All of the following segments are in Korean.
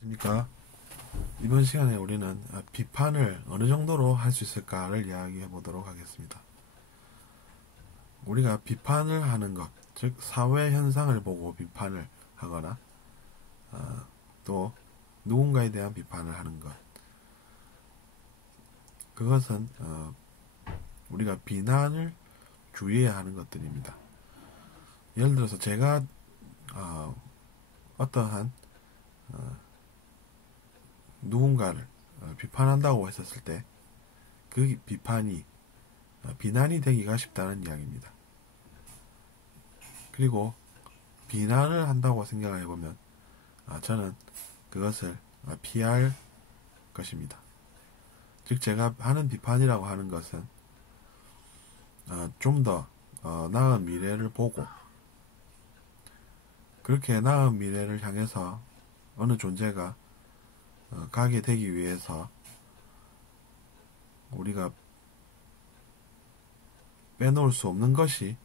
그러니까 이번 시간에 우리는 비판을 어느 정도로 할 수 있을까를 이야기해 보도록 하겠습니다. 우리가 비판을 하는 것, 즉 사회 현상을 보고 비판을 하거나 또 누군가에 대한 비판을 하는 것, 그것은 우리가 비난을 주의해야 하는 것들입니다. 예를 들어서 제가 어떠한 누군가를 비판한다고 했었을 때 그 비판이 비난이 되기가 쉽다는 이야기입니다. 그리고 비난을 한다고 생각을 해보면 저는 그것을 피할 것입니다. 즉 제가 하는 비판이라고 하는 것은 좀 더 나은 미래를 보고 그렇게 나은 미래를 향해서 어느 존재가 가게 되기 위해서 우리가 빼놓을 수 없는 것이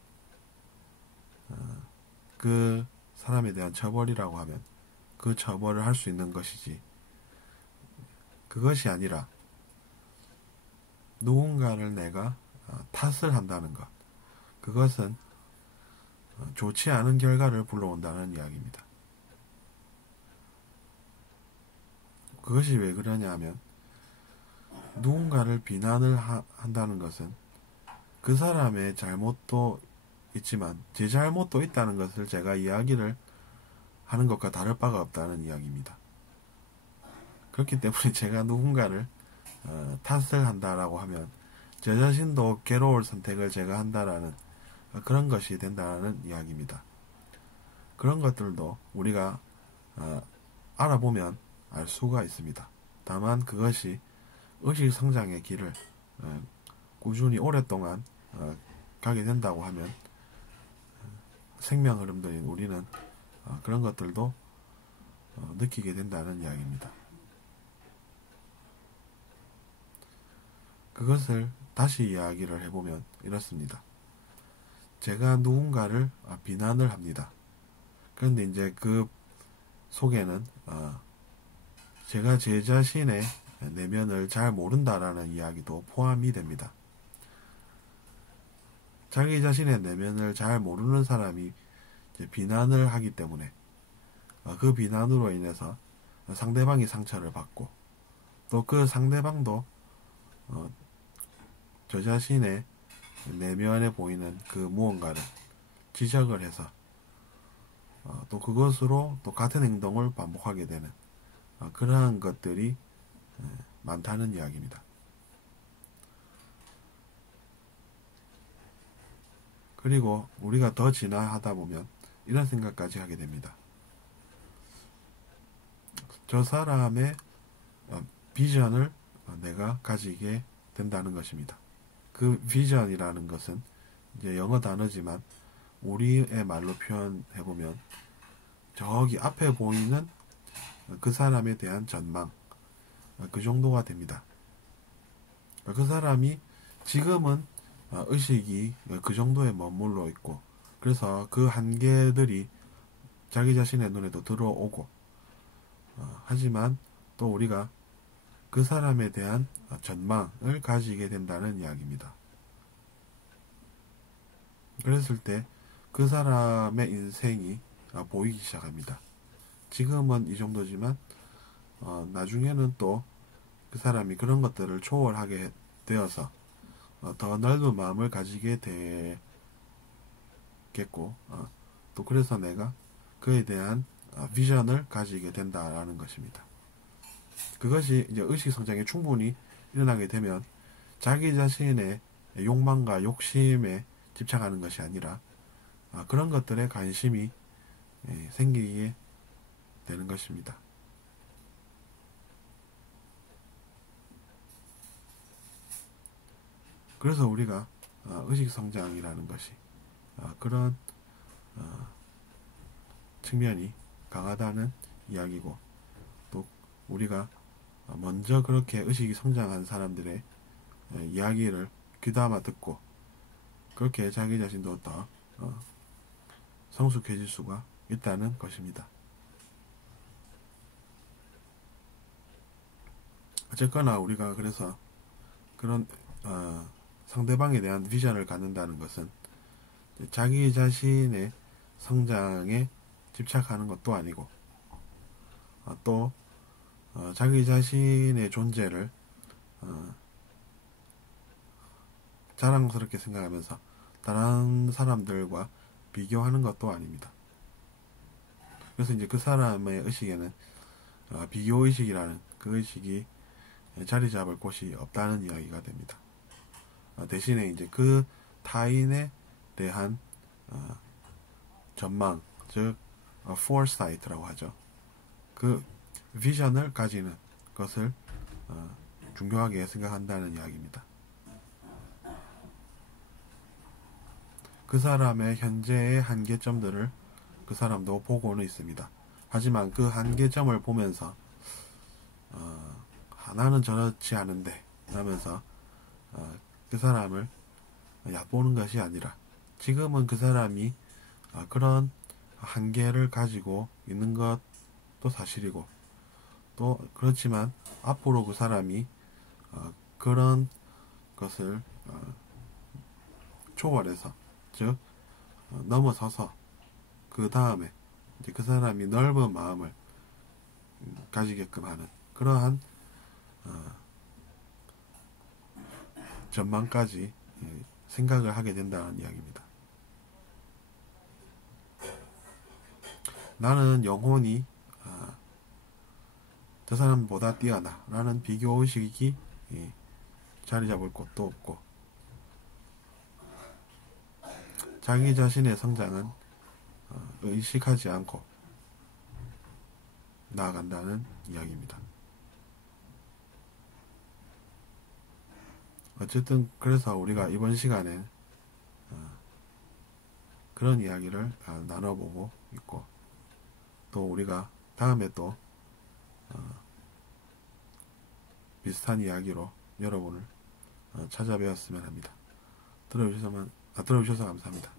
그 사람에 대한 처벌이라고 하면 그 처벌을 할 수 있는 것이지, 그것이 아니라 누군가를 내가 탓을 한다는 것, 그것은 좋지 않은 결과를 불러온다는 이야기입니다. 그것이 왜 그러냐 하면 누군가를 비난을 한다는 것은 그 사람의 잘못도 있지만 제 잘못도 있다는 것을 제가 이야기를 하는 것과 다를 바가 없다는 이야기입니다. 그렇기 때문에 제가 누군가를 탓을 한다라고 하면 저 자신도 괴로울 선택을 제가 한다라는 그런 것이 된다는 이야기입니다. 그런 것들도 우리가 알아보면 알 수가 있습니다. 다만 그것이 의식 성장의 길을 꾸준히 오랫동안 가게 된다고 하면 생명 흐름들인 우리는 그런 것들도 느끼게 된다는 이야기입니다. 그것을 다시 이야기를 해보면 이렇습니다. 제가 누군가를 비난을 합니다. 그런데 이제 그 속에는 제가 제 자신의 내면을 잘 모른다라는 이야기도 포함이 됩니다. 자기 자신의 내면을 잘 모르는 사람이 이제 비난을 하기 때문에 그 비난으로 인해서 상대방이 상처를 받고 또 그 상대방도 저 자신의 내면에 보이는 그 무언가를 지적을 해서 또 그것으로 또 같은 행동을 반복하게 되는 그러한 것들이 많다는 이야기입니다. 그리고 우리가 더 진화하다 보면 이런 생각까지 하게 됩니다. 저 사람의 비전을 내가 가지게 된다는 것입니다. 그 비전이라는 것은 이제 영어 단어지만 우리의 말로 표현해보면 저기 앞에 보이는 그 사람에 대한 전망, 그 정도가 됩니다. 그 사람이 지금은 의식이 그 정도에 머물러 있고 그래서 그 한계들이 자기 자신의 눈에도 들어오고 하지만 또 우리가 그 사람에 대한 전망을 가지게 된다는 이야기입니다. 그랬을 때 그 사람의 인생이 보이기 시작합니다. 지금은 이 정도지만 나중에는 또 그 사람이 그런 것들을 초월하게 되어서 더 넓은 마음을 가지게 되겠고 또 그래서 내가 그에 대한 비전을 가지게 된다라는 것입니다. 그것이 이제 의식 성장에 충분히 일어나게 되면 자기 자신의 욕망과 욕심에 집착하는 것이 아니라 그런 것들에 관심이 생기게 되는 것입니다. 그래서 우리가 의식 성장이라는 것이 그런 측면이 강하다는 이야기고, 또 우리가 먼저 그렇게 의식이 성장한 사람들의 이야기를 귀담아 듣고 그렇게 자기 자신도 더 성숙해질 수가 있다는 것입니다. 어쨌거나 우리가 그래서 그런 상대방에 대한 비전을 갖는다는 것은 자기 자신의 성장에 집착하는 것도 아니고 또 자기 자신의 존재를 자랑스럽게 생각하면서 다른 사람들과 비교하는 것도 아닙니다. 그래서 이제 그 사람의 의식에는 비교의식이라는 그 의식이 자리 잡을 곳이 없다는 이야기가 됩니다. 대신에 이제 그 타인에 대한 전망, 즉 foresight라고 하죠. 그 비전을 가지는 것을 중요하게 생각한다는 이야기입니다. 그 사람의 현재의 한계점들을 그 사람도 보고는 있습니다. 하지만 그 한계점을 보면서 나는 저렇지 않은데 하면서 그 사람을 얕보는 것이 아니라 지금은 그 사람이 그런 한계를 가지고 있는 것도 사실이고 또 그렇지만 앞으로 그 사람이 그런 것을 초월해서 즉 넘어서서 그 다음에 이제 그 사람이 넓은 마음을 가지게끔 하는 그러한 전망까지 생각을 하게 된다는 이야기입니다. 나는 영혼이 저 사람보다 뛰어나 라는 비교의식이 자리 잡을 곳도 없고 자기 자신의 성장은 의식하지 않고 나아간다는 이야기입니다. 어쨌든 그래서 우리가 이번 시간에 그런 이야기를 나눠보고 있고 또 우리가 다음에 또 비슷한 이야기로 여러분을 찾아뵈었으면 합니다. 들어주셔서 감사합니다.